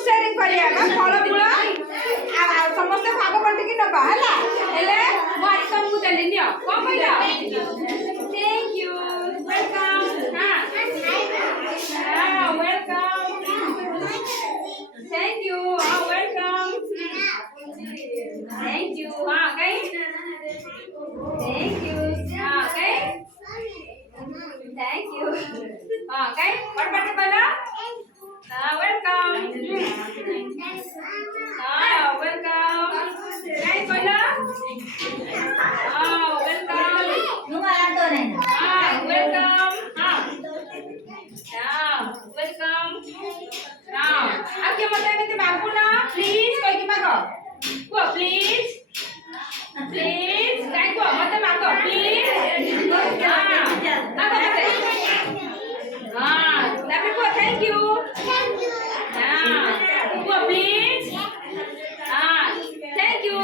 fruit sharing करिया बा फल फूल समस्त भाग बंटी की नबा हला हेले मो आज तुमको देली नियो कोन कहला थैंक यू वेलकम हां welcome thank you welcome thank you हां कहीं थैंक यू हां कहीं थैंक यू हां कहीं और बटे कहला वेलकम वेलकम कहीं कहला वेलकम वेलकम वेलकम आके मत एमती मागू ना प्लीज कहि कि मागो को प्लीज प्लीज कहीं को मत मागो प्लीज मागो मत तापर को थैंक यू को प्लीज थैंक यू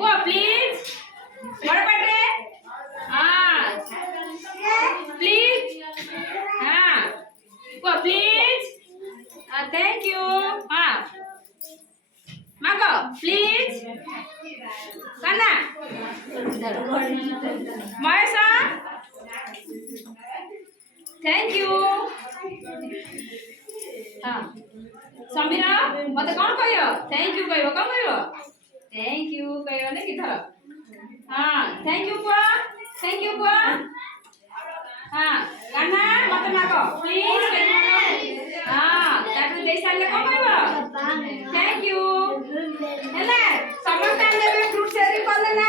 को प्लीज बड़ बटे प्लीज को प्लीज थैंक यू मागो प्लीज कना महेशा थैंक यू समीरा मत कौन कहियो थैंक यू कहियो कौन कहियो थैंक यू कहियो ने किथर थैंक यू कुआ कान्हा मत मागो प्लीज ताकि दे साले कौन कहियो थैंक यू हेले समस्त हम देबे फ्रूट शेयरिंग करले ना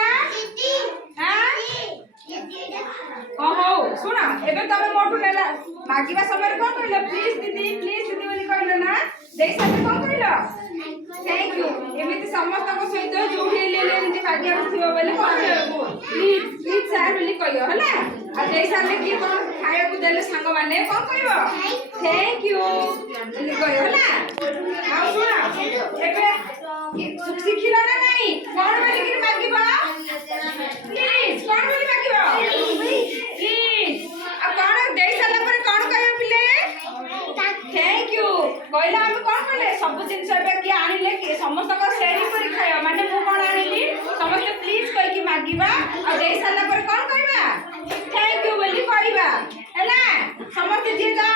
हो सुना एबे तमे मोटू नेला मागिबा समय कोन कहले प्लीज दीदी बोली कहले ना देई साथे कोन कहलो थैंक यू एमिति समस्त को सहित जोठी ले एमिति मागिया थियो बोले कोन प्लीज सर बोली कहयो हला आ देई साथे की कोन खाया को देले संग माने कोन कहबो थैंक यू बोली कहयो हला आ सुना एबे शिखिला ना नहीं कोन बोली कि मागिबा प्लीज कोन बोली मागिबा प्लीज आ कोन देई साला पर कोन कहयो पिले थैंक यू कहला हम कोन कहले सब जिंस एबे कि आनिले कि समस्त को शेयरिंग करी खायो माने मु कोन आनिली समस्त प्लीज कहि कि मागिबा आ देई साला पर कोन कहबा थैंक यू बोली कहबा हैला समस्त जे जा